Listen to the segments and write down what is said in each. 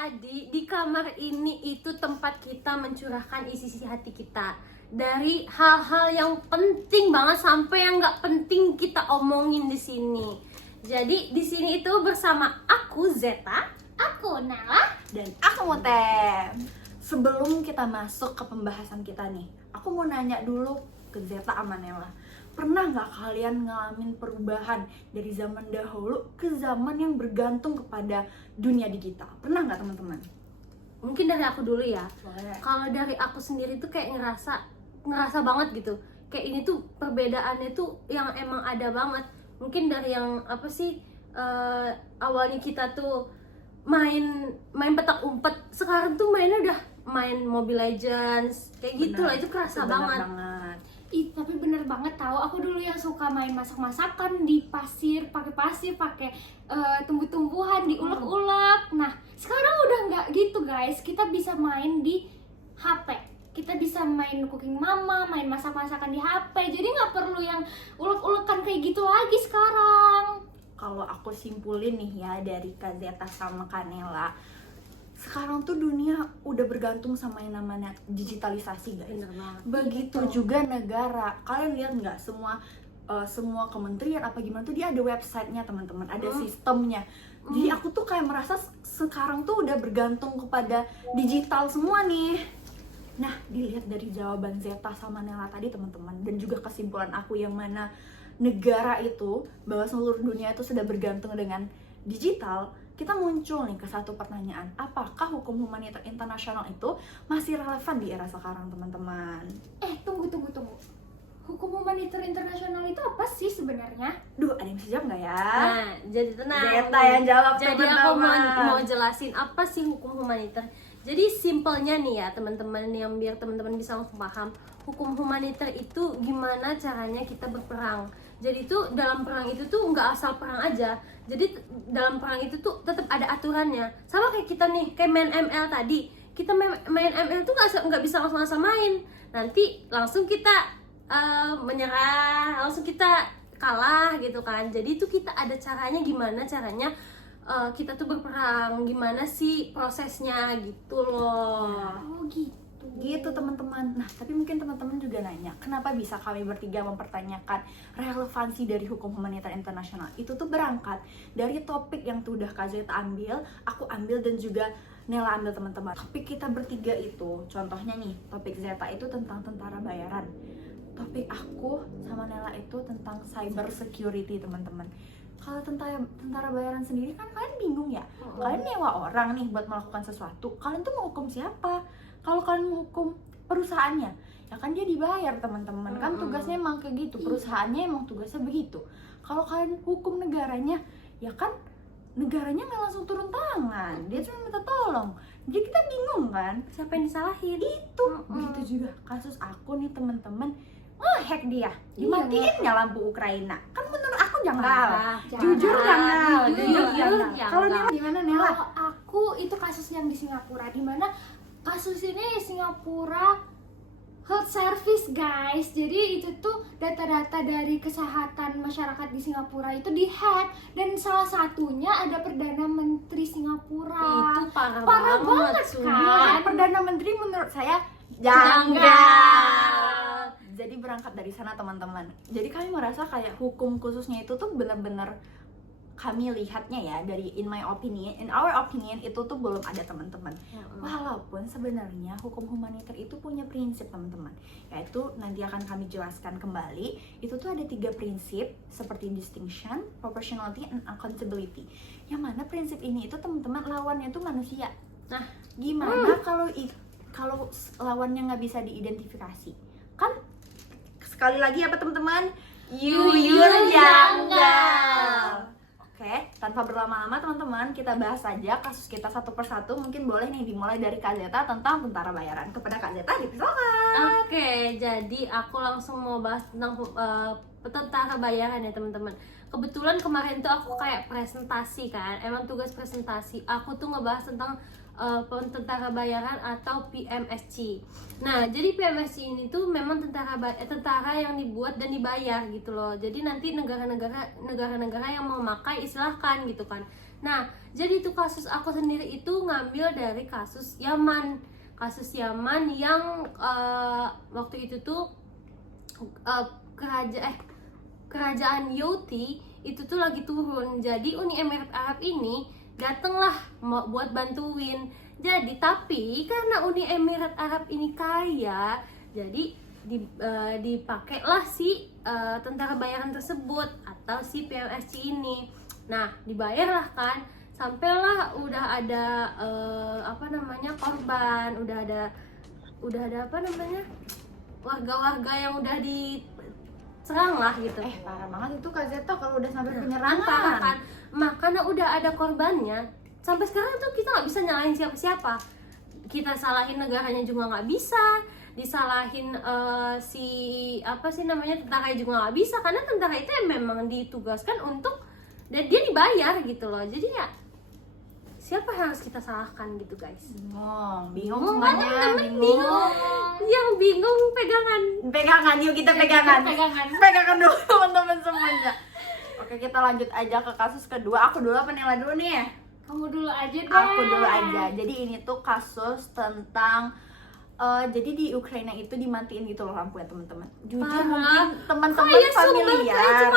Jadi di kamar ini itu tempat kita mencurahkan isi-isi hati kita. Dari hal-hal yang penting banget sampai yang nggak penting kita omongin di sini. Jadi di sini itu bersama aku Zeta, Aku Nala. Dan aku Mutem. Sebelum kita masuk ke pembahasan kita nih, aku mau nanya dulu ke Zeta sama Nela. Pernah nggak kalian ngalamin perubahan dari zaman dahulu ke zaman yang bergantung kepada dunia digital? Pernah nggak teman-teman? mungkin dari aku dulu ya. Boleh. Kalau dari aku sendiri tuh kayak ngerasa banget gitu. Kayak ini tuh perbedaannya tuh yang emang ada banget. Mungkin dari yang apa sih awalnya kita tuh main petak umpet, sekarang tuh mainnya udah main Mobile Legends kayak gitu lah. Itu kerasa banget. Ih, tapi bener banget tahu. Aku dulu yang suka main masak-masakan di pasir, pakai tumbuh-tumbuhan, diulek-ulek. Nah, sekarang udah nggak gitu guys. Kita bisa main di HP. Kita bisa main cooking mama, main masak-masakan di HP. Jadi nggak perlu yang ulek-ulekan kayak gitu lagi sekarang. Kalau aku simpulin nih ya dari Kak Zeta sama Kak Nela, sekarang tuh dunia udah bergantung sama yang namanya digitalisasi guys. Bener banget. Begitu juga negara. Kalian lihat nggak semua kementerian apa gimana tuh dia ada websitenya teman-teman, ada sistemnya. Jadi aku tuh kayak merasa sekarang tuh udah bergantung kepada digital semua nih. Nah, dilihat dari jawaban Zeta sama Nela tadi teman-teman, dan juga kesimpulan aku yang mana negara itu, bahwa seluruh dunia itu sudah bergantung dengan digital, kita muncul nih ke satu pertanyaan, apakah hukum humaniter internasional itu masih relevan di era sekarang teman-teman? Tunggu. Hukum humaniter internasional itu apa sih sebenarnya? Duh, ada yang bisa jawab nggak ya? Nah, jadi tenang. Zeta yang jawab Jadi aku teman-teman. mau jelasin apa sih hukum humaniter. Jadi simpelnya nih ya teman-teman, yang biar teman-teman bisa langsung paham. Hukum humaniter itu gimana caranya kita berperang. Jadi itu dalam perang itu tuh nggak asal perang aja. Jadi dalam perang itu tuh tetap ada aturannya. Sama kayak kita nih, kayak main ML tadi. Kita main ML tuh nggak bisa langsung main. Nanti langsung kita menyerah, langsung kita kalah gitu kan. Jadi itu kita ada caranya, gimana caranya kita tuh berperang, gimana sih prosesnya gitu loh. Oh gitu. Gitu teman-teman. Nah, tapi mungkin teman-teman juga nanya, kenapa bisa kami bertiga mempertanyakan relevansi dari hukum humaniter internasional? Itu tuh berangkat dari topik yang tuh udah Kak Zeta ambil, aku ambil, dan juga Nela ambil teman-teman. Topik kita bertiga itu, contohnya nih, topik Zeta itu tentang tentara bayaran. Topik aku sama Nela itu tentang cyber security teman-teman. Kalau tentara bayaran sendiri kan kalian bingung ya. Kalian nyewa orang nih buat melakukan sesuatu, kalian tuh mau hukum siapa? Kalau kalian mau hukum perusahaannya, ya kan dia dibayar teman-teman. Kan tugasnya emang kayak gitu, perusahaannya emang tugasnya begitu. Kalau kalian hukum negaranya, ya kan negaranya nggak langsung turun tangan, dia cuma minta tolong. Jadi kita bingung kan, Siapa yang disalahin? itu. Begitu juga kasus aku nih teman-teman, ngehack dia, dimatiin ya lampu Ukraina. Kan menurut aku janggal. Jujur janggal. Kalau Nela gimana Nela? Kalau aku itu kasus yang di Singapura, dimana kasus ini Singapura Health Service guys. Jadi itu tuh data-data dari kesehatan masyarakat di Singapura itu dihack, dan salah satunya ada Perdana Menteri Singapura. Itu parah banget banget, kan? Perdana Menteri menurut saya Janggal. janggal. Jadi berangkat dari sana teman-teman. Jadi kami merasa kayak hukum khususnya itu tuh benar-benar kami lihatnya ya dari in our opinion itu tuh belum ada teman-teman. Walaupun sebenarnya hukum humaniter itu punya prinsip teman-teman, yaitu nanti akan kami jelaskan kembali. Itu tuh ada 3 prinsip seperti distinction, proportionality, and accountability. Yang mana prinsip ini itu teman-teman lawannya tuh manusia. Nah, gimana kalau lawannya nggak bisa diidentifikasi? Kan sekali lagi apa teman-teman? Yuyun janggal. Oke, tanpa berlama-lama teman-teman, kita bahas saja kasus kita satu persatu. Mungkin boleh nih dimulai dari Kak Zeta tentang tentara bayaran. Kepada Kak Zeta, dipersilakan. Oke, jadi aku langsung mau bahas tentang tentara bayaran ya teman-teman. Kebetulan kemarin tuh aku kayak presentasi kan, emang tugas presentasi. Aku tuh ngebahas tentang tentara bayaran atau PMSC. Nah, jadi PMSC ini tuh memang tentara yang dibuat dan dibayar gitu loh. Jadi nanti negara-negara yang mau memakai silahkan gitu kan. Nah, jadi itu kasus aku sendiri itu ngambil dari kasus Yaman. Kasus Yaman yang waktu itu tuh kerajaan Houthi itu tuh lagi turun. Jadi Uni Emirat Arab ini datanglah buat bantuin. Jadi tapi karena Uni Emirat Arab ini kaya, jadi dipakailah si tentara bayaran tersebut atau si PMSC ini. Nah, dibayarlah kan, sampailah udah ada korban, udah ada warga-warga yang udah diserang lah gitu. Parah banget itu Kak Zeta kalau udah sampai Parah penyerangan. kan? Makanya udah ada korbannya. Sampai sekarang tuh kita nggak bisa nyalahin siapa-siapa. Kita salahin negaranya juga nggak bisa. Disalahin tentara juga nggak bisa, karena tentara itu memang ditugaskan untuk, dan dia dibayar gitu loh. Jadi ya siapa yang harus kita salahkan gitu guys? Bingung semuanya, bingung. Yang bingung Pegangan, yuk kita pegangan dulu teman-teman semuanya. Oke, kita lanjut aja ke kasus kedua. Aku dulu apa Nela dulu nih? Kamu dulu aja deh. Aku dulu aja. Jadi ini tuh kasus tentang jadi di Ukraina itu dimatiin gitu loh lampu ya teman-teman. Jujur mungkin teman-teman familiar.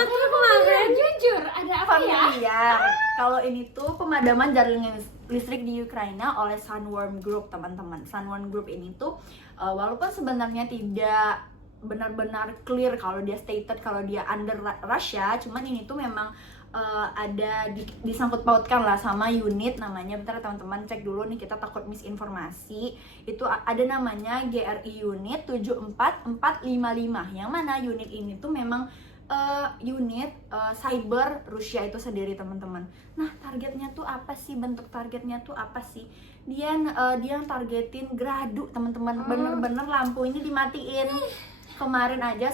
Jujur, ada apa ya? Familiar. Kalau ini tuh pemadaman jaringan listrik di Ukraina oleh Sunworm Group teman-teman. Sunworm Group ini tuh walaupun sebenarnya tidak benar-benar clear kalau dia stated kalau dia under Russia, cuman ini tuh memang ada disangkut pautkan lah sama unit namanya, bentar teman-teman cek dulu nih, kita takut misinformasi. Itu ada namanya GRI unit 74455, yang mana unit ini tuh memang unit cyber Rusia itu sendiri teman-teman. Nah, targetnya tuh apa sih, bentuk targetnya tuh apa sih? Dia targetin Gradu teman-teman, bener-bener lampu ini dimatiin. Kemarin aja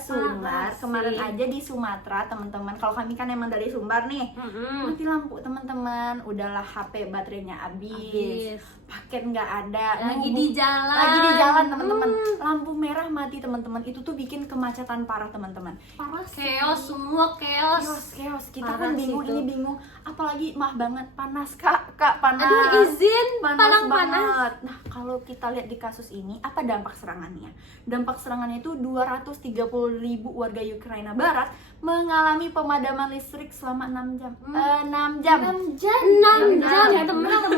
di Sumatera teman-teman. Kalau kami kan emang dari Sumbar nih, mati lampu teman-teman. Udahlah HP baterainya habis, paket nggak ada, lagi di jalan teman-teman. Lampu merah mati teman-teman. Itu tuh bikin kemacetan parah teman-teman. Parah, chaos, semua chaos. Kita parah kan bingung, situ. ini bingung. Apalagi banget panas kak panas. Aduh, izin panas panas. banget. Nah, kalau kita lihat di kasus ini, apa dampak serangannya? Dampak serangannya itu 230.000 warga Ukraina Barat mengalami pemadaman listrik selama 6 jam. 6 jam. 6 jam, teman-teman.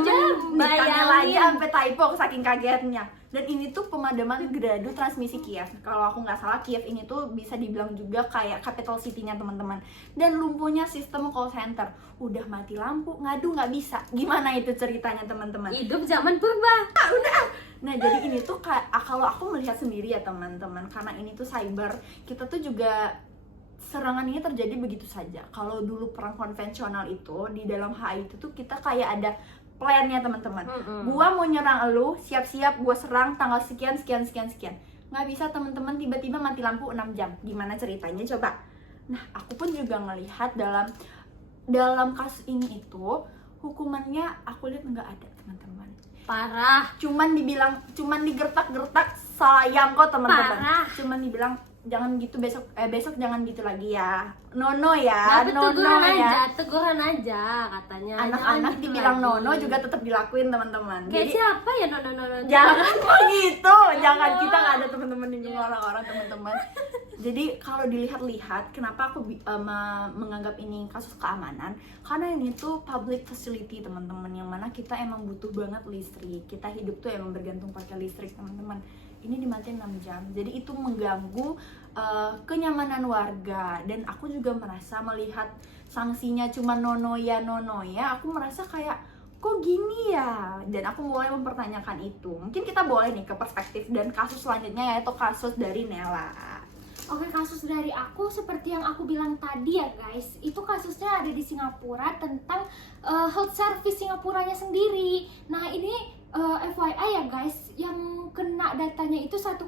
Bayangin aja Bayangin. sampai typo saking kagetnya. Dan ini tuh pemadaman Gradu transmisi Kiev. Kalau aku nggak salah, Kiev ini tuh bisa dibilang juga kayak capital city-nya teman-teman. Dan lumpuhnya sistem call center. Udah mati lampu, ngadu nggak bisa. Gimana itu ceritanya teman-teman? Hidup zaman purba. Nah, jadi ini tuh kalau aku melihat sendiri ya teman-teman, karena ini tuh cyber, kita tuh juga serangan ini terjadi begitu saja. Kalau dulu perang konvensional itu di dalam HI itu tuh kita kayak ada plannya teman-teman. Gua mau nyerang lu, siap-siap gua serang tanggal sekian. Nggak bisa teman-teman, tiba-tiba mati lampu 6 jam. Gimana ceritanya coba? Nah, aku pun juga ngelihat dalam kasus ini itu hukumannya aku lihat nggak ada teman-teman. Parah. Cuman digertak-gertak sayang kok teman-teman. Parah. Cuman dibilang jangan gitu besok jangan gitu lagi ya. Nono ya, Tapi nono teguran aja katanya. Anak-anak Jangan dibilang gitu nono lagi. juga tetap dilakuin teman-teman. Kayak Jadi siapa ya nono jangan begitu, jangan, kita nggak ada teman-teman yang nyinggung orang-orang teman-teman. Jadi kalau dilihat-lihat, kenapa aku menganggap ini kasus keamanan? Karena ini tuh public facility teman-teman, yang mana kita emang butuh banget listrik. Kita hidup tuh emang bergantung pakai listrik teman-teman. Ini dimatiin 6 jam, jadi itu mengganggu kenyamanan warga. Dan aku juga merasa melihat sanksinya cuma nono ya, aku merasa kayak kok gini ya, dan aku mulai mempertanyakan itu. Mungkin kita boleh nih ke perspektif dan kasus selanjutnya, yaitu kasus dari Nela. Oke, kasus dari aku seperti yang aku bilang tadi ya guys, itu kasusnya ada di Singapura tentang health service Singapuranya sendiri. Nah ini FYI ya guys, yang kena datanya itu 1,5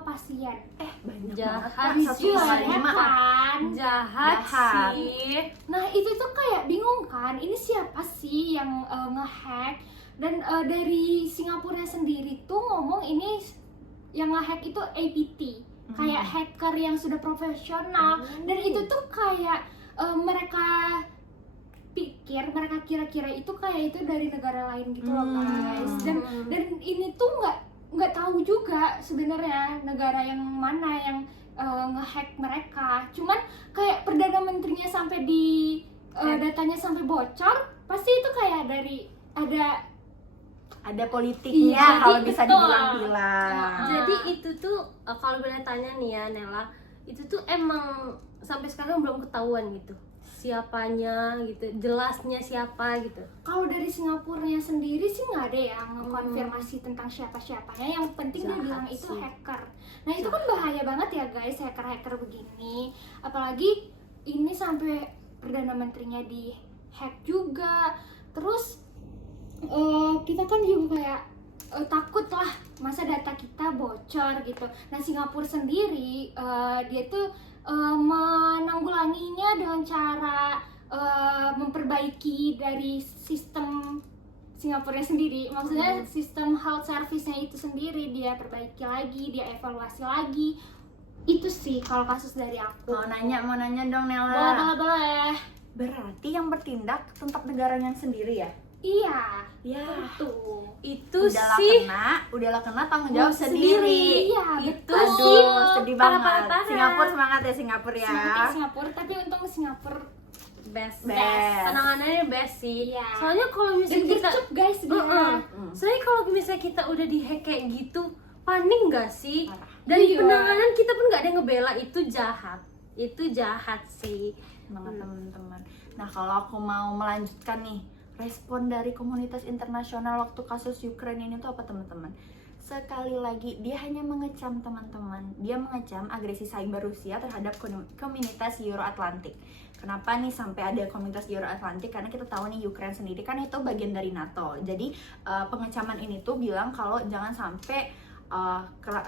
pasien. Banyak Jahat banget, sih, Kak. 1,5. ya kan? Jahat Jahat. sih. Nah itu tuh kayak bingung kan, ini siapa sih yang ngehack? Dan dari Singapura sendiri tuh ngomong ini yang ngehack itu APT, kayak hacker yang sudah profesional. Dan itu tuh kayak mereka pikir mereka kira-kira itu kayak itu dari negara lain gitu loh guys. Dan ini tuh nggak tahu juga sebenarnya negara yang mana yang ngehack mereka. Cuman kayak perdana menterinya sampai di datanya sampai bocor, pasti itu kayak dari ada politiknya. Iya, kalau jadi bisa betul. dibilang-bilang. Jadi itu tuh kalau boleh tanya nih ya Nela, itu tuh emang sampai sekarang belum ketahuan gitu siapanya gitu, jelasnya siapa gitu. Kalau dari Singapurnya sendiri sih nggak ada yang ngekonfirmasi tentang siapa-siapanya. Yang penting dia Jahat bilang itu sih. hacker. Nah itu kan bahaya banget ya guys, hacker-hacker begini. Apalagi ini sampai perdana menterinya di hack juga. Terus kita kan juga kayak takut lah masa data kita bocor gitu. Nah Singapura sendiri dia tuh menanggulanginya dengan cara memperbaiki dari sistem Singapura sendiri. Maksudnya sistem health service-nya itu sendiri dia perbaiki lagi, dia evaluasi lagi. Itu sih kalau kasus dari aku. Mau nanya dong Nela. Boleh. Berarti yang bertindak tetap negaranya sendiri ya? Iya, Ya. tuh. Itu Udahlah sih kena tanggung jawab sendiri. sendiri. Iya, Itu betul. sih Sedih parah, banget. parah, parah. Singapura semangat ya Singapura ya. Semangat Singapura, tapi untung Singapura best. Best. Penanganannya best sih. Iya. Soalnya kalau dan misalnya kita gercep guys dia. soalnya kalau misalnya kita udah dihack kayak gitu, panik nggak sih? Parah. Dan Iya. penanganan kita pun nggak ada yang ngebela, itu jahat sih. Semangat teman-teman. Nah kalau aku mau melanjutkan nih, respon dari komunitas internasional waktu kasus Ukraine ini tuh apa teman-teman? Sekali lagi dia hanya mengecam teman-teman, dia mengecam agresi cyber Rusia terhadap komunitas Euro-Atlantik. Kenapa nih sampai ada komunitas Euro-Atlantik? Karena kita tahu nih Ukraine sendiri kan itu bagian dari NATO. Jadi pengecaman ini tuh bilang kalau jangan sampai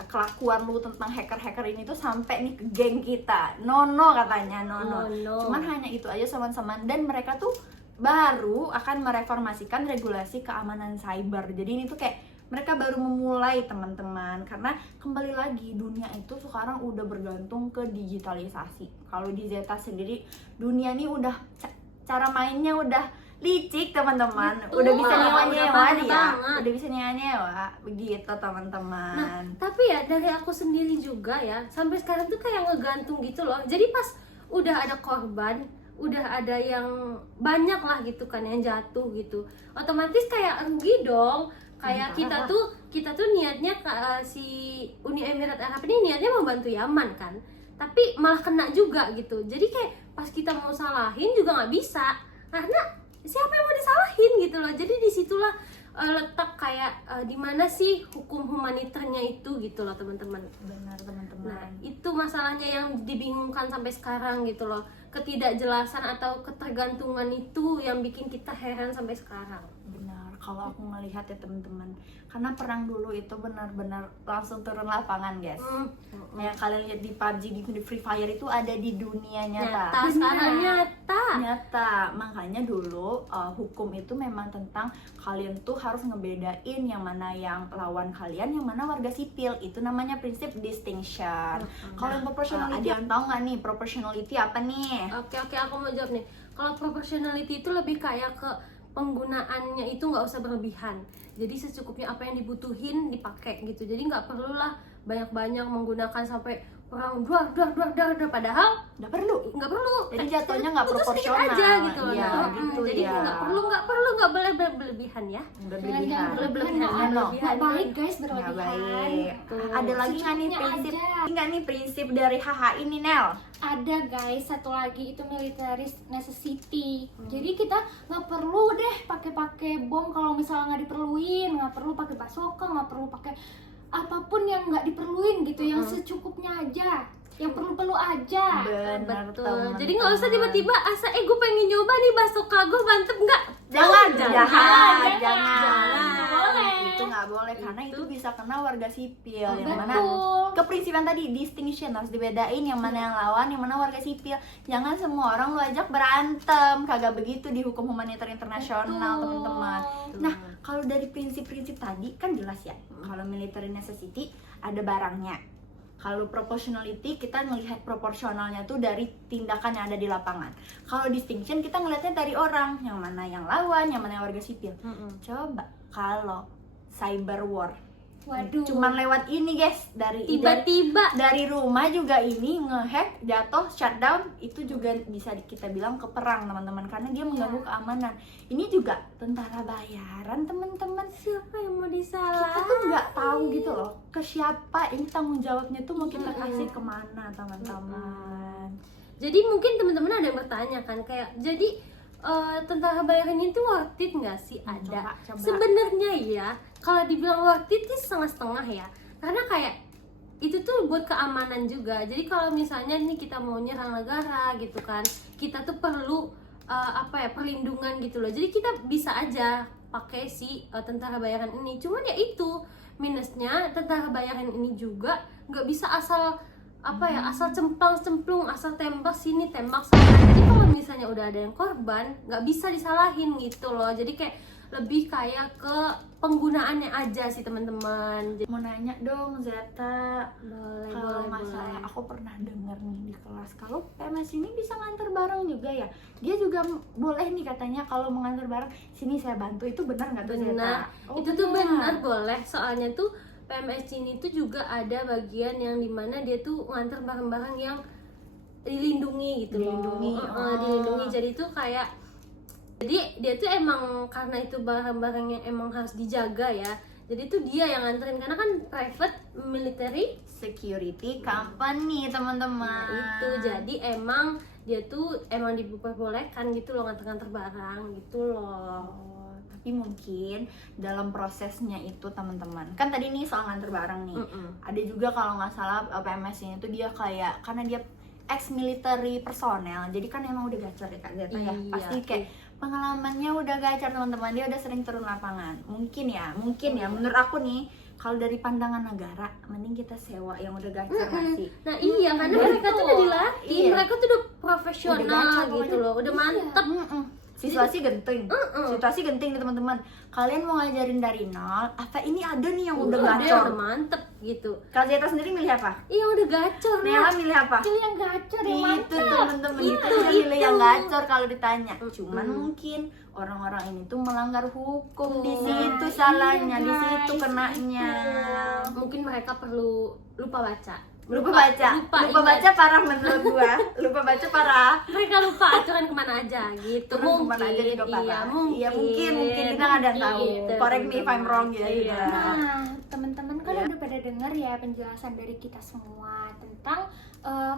kelakuan lu tentang hacker-hacker ini tuh sampai nih ke geng kita. No katanya, no. Cuman hanya itu aja teman-teman, dan mereka tuh baru akan mereformasikan regulasi keamanan cyber. Jadi ini tuh kayak mereka baru memulai teman-teman, karena kembali lagi dunia itu sekarang udah bergantung ke digitalisasi. Kalau di Zeta sendiri dunia ini udah cara mainnya udah licik teman-teman. Betul. Udah bisa Udah nyewa-nyewa parah dia. banget. Udah bisa nyewa-nyewa begitu teman-teman. Nah, tapi ya dari aku sendiri juga ya, sampai sekarang tuh kayak ngegantung gitu loh. Jadi pas udah ada korban, udah ada yang banyak lah gitu kan yang jatuh gitu, otomatis kayak rugi dong. Kayak kita tuh niatnya si Uni Emirat Arab ini niatnya membantu Yaman kan, tapi malah kena juga gitu. Jadi kayak pas kita mau salahin juga nggak bisa, karena siapa yang mau disalahin gitu loh. Jadi disitulah letak kayak di mana sih hukum humaniternya itu gitu loh teman-teman. Benar teman-teman. Nah itu masalahnya yang dibingungkan sampai sekarang gitu loh, ketidakjelasan atau ketergantungan itu yang bikin kita heran sampai sekarang. Benar, kalau aku melihat ya teman-teman, karena perang dulu itu benar-benar langsung turun lapangan guys. Yang kalian lihat di PUBG, di Free Fire itu ada di dunia Nyata, nyata. sekarang nyata. Nyata, makanya dulu hukum itu memang tentang kalian tuh harus ngebedain yang mana yang lawan kalian, yang mana warga sipil. Itu namanya prinsip distinction. Kalau yang proportionality, ada yang tahu nggak nih proportionality apa nih? Oke, aku mau jawab nih. Kalau proportionality itu lebih kayak ke penggunaannya itu nggak usah berlebihan. Jadi secukupnya apa yang dibutuhin dipakai gitu. Jadi nggak perlulah banyak-banyak menggunakan sampai perang duar padahal Nggak perlu. nggak perlu. Jadi jatuhnya nggak Butuh sedikit proporsional. aja gitu loh. Iya, gitu Jadi ya. nggak boleh berlebihan ya. Berlebihan. Berlebihan. Nggak baik guys Nggak berlebihan. baik. Tuh. Ada lagi nggak nih Secukupnya prinsip? aja. Nggak nih prinsip dari HHI nih Nel? Ada guys, satu lagi itu military necessity. Jadi kita nggak perlu deh pakai bom kalau misalnya nggak diperluin, nggak perlu pakai bazooka, nggak perlu pakai apapun yang nggak diperluin gitu, yang secukupnya aja, yang perlu aja. Benar Betul. teman-teman. Jadi nggak usah tiba-tiba asa gue pengen nyoba nih bazooka gue mantep nggak? Jangan. Nggak boleh. Itu nggak boleh karena itu bisa kena warga sipil. Oh, Yang mana Betul. keprinsipan tadi distinction harus dibedain yang mana yang lawan, yang mana warga sipil. Jangan semua orang lu ajak berantem. Kagak begitu di hukum humaniter internasional, Betul. teman-teman. Nah, kalau dari prinsip-prinsip tadi kan jelas ya. Kalau military necessity ada barangnya. Kalau proportionality kita melihat proporsionalnya tuh dari tindakan yang ada di lapangan. Kalau distinction kita ngelihatnya dari orang, yang mana yang lawan, yang mana yang warga sipil. Coba kalau cyber war, Waduh. cuman lewat ini guys, Tiba-tiba dari rumah juga ini ngehack, jatuh, shutdown, itu juga bisa kita bilang ke perang teman-teman, karena dia mengganggu keamanan. Ini juga tentara bayaran teman-teman. siapa yang mau Kita disalah? tuh nggak tahu gitu loh ke siapa ini tanggung jawabnya tuh mau kita kasih kemana teman-teman. Jadi mungkin teman-teman ada yang bertanya kan kayak jadi tentara bayaran itu worth it nggak sih? Ada. Coba. Sebenarnya ya kalau dibilang worth it sih setengah-setengah ya. Karena kayak itu tuh buat keamanan juga. Jadi kalau misalnya nih kita mau nyerang negara gitu kan, kita tuh perlu perlindungan gitu loh. Jadi kita bisa aja pakai si tentara bayaran ini. Cuman ya itu minusnya tentara bayaran ini juga nggak bisa asal asal cemplang-cemplung, asal tembak sini tembak sana. Jadi kalau misalnya udah ada yang korban nggak bisa disalahin gitu loh. Jadi kayak lebih kayak ke penggunaannya aja sih teman-teman. Mau nanya dong Zeta, Boleh, kalau masalah aku pernah dengar nih di kelas kalau PMS ini bisa nganter bareng juga ya. Dia juga boleh nih katanya kalau mengantar bareng, sini saya bantu, itu benar nggak tuh Zeta? Benar. Itu tuh benar boleh. Soalnya tuh PMS ini tuh juga ada bagian yang dimana dia tuh nganter barang-barang yang dilindungi gitu Dilindungi, loh. Dilindungi. Jadi tuh kayak dia tuh emang karena itu barang-barang yang emang harus dijaga ya. Jadi tuh dia yang nganterin karena kan private military Security company teman-teman. itu. Jadi emang dia tuh emang diperbolehkan gitu loh nganter-nganter barang gitu loh. Tapi mungkin dalam prosesnya itu teman-teman, kan tadi nih soal nganter barang nih, ada juga kalau nggak salah PMS ini tuh dia kayak karena dia ex military personel, jadi kan emang udah gacor ya Kak Zeta ya, Iya, pasti kayak pengalamannya udah gacor teman-teman, dia udah sering turun lapangan. Mungkin ya menurut aku nih, kalau dari pandangan negara mending kita sewa yang udah gacor nggak sih? Nah iya karena Betul. mereka tuh udah dilatih, Iya. mereka tuh udah profesional Udah gacor gitu pokoknya. loh, udah mantep. Situasi genting, situasi genting nih teman-teman. Kalian mau ngajarin dari nol, apa ini ada nih yang udah Udah gacor? udah mantep gitu. Kak Zeta sendiri milih apa? Iya udah gacor Nela lah. milih apa? Itu yang gacor yang Itu mantap. teman-teman, kita juga milih yang gacor kalau ditanya. Cuman mungkin orang-orang ini tuh melanggar hukum, di situ salahnya, di situ guys, kenanya. Mungkin mereka perlu lupa baca. Lupa baca ingat. parah menurut gua. Lupa baca parah. Mereka lupa aturan kemana aja gitu. Turun kemana aja juga parah. Iya mungkin. Iya, mungkin kita nggak ada yang tahu. Gitu, Correct me if I'm wrong ya. Iya. Nah, teman-teman kan Ya. udah pada dengar ya penjelasan dari kita semua tentang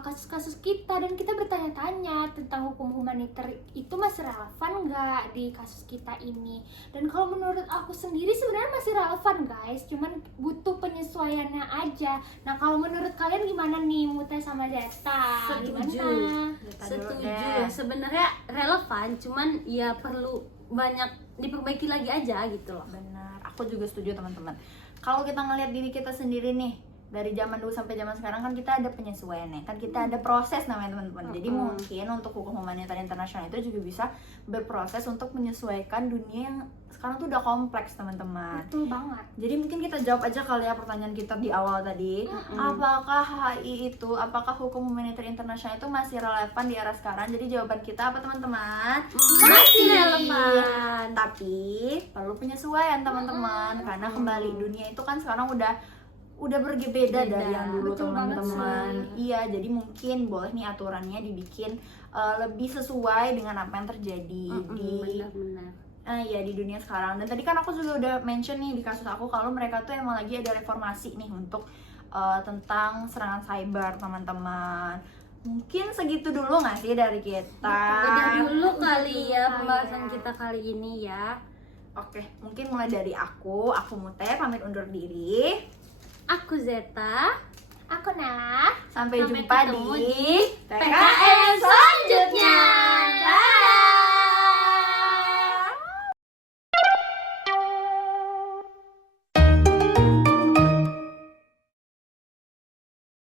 kasus-kasus kita, dan kita bertanya-tanya tentang hukum humaniter itu masih relevan nggak di kasus kita ini. Dan kalau menurut aku sendiri sebenarnya masih relevan guys, cuman butuh penyesuaiannya aja. Nah kalau menurut kalian gimana nih Mute sama Zeta? Setuju. Gimana? Zeta dulu Setuju. deh. Sebenarnya relevan, cuman ya perlu banyak diperbaiki lagi aja gitu loh. Benar, aku juga setuju teman-teman. Kalau kita ngelihat diri kita sendiri nih, dari zaman dulu sampai zaman sekarang kan kita ada penyesuaian ya, kan kita ada proses namanya teman-teman. Jadi mungkin untuk hukum humanitar internasional itu juga bisa berproses untuk menyesuaikan dunia yang sekarang tuh udah kompleks teman-teman. Betul banget. Jadi mungkin kita jawab aja kali ya pertanyaan kita di awal tadi. Apakah HI itu, apakah hukum humanitar internasional itu masih relevan di era sekarang? Jadi jawaban kita apa teman-teman? Masih relevan. Tapi perlu penyesuaian teman-teman, karena kembali dunia itu kan sekarang udah berbeda Beda. dari yang dulu Betul banget teman-teman. Iya, jadi mungkin boleh nih aturannya dibikin lebih sesuai dengan apa yang terjadi di Benar-benar. iya di dunia sekarang. Dan tadi kan aku juga udah mention nih di kasus aku kalau mereka tuh emang lagi ada reformasi nih untuk tentang serangan cyber teman-teman. Mungkin segitu dulu nggak sih dari kita? Udah dulu kali ya ya. pembahasan kita kali ini ya. Oke, mungkin mulai dari aku Mute pamit undur diri. Aku Zeta. Aku Nala. Sampai Sampai jumpa ketemu di di TK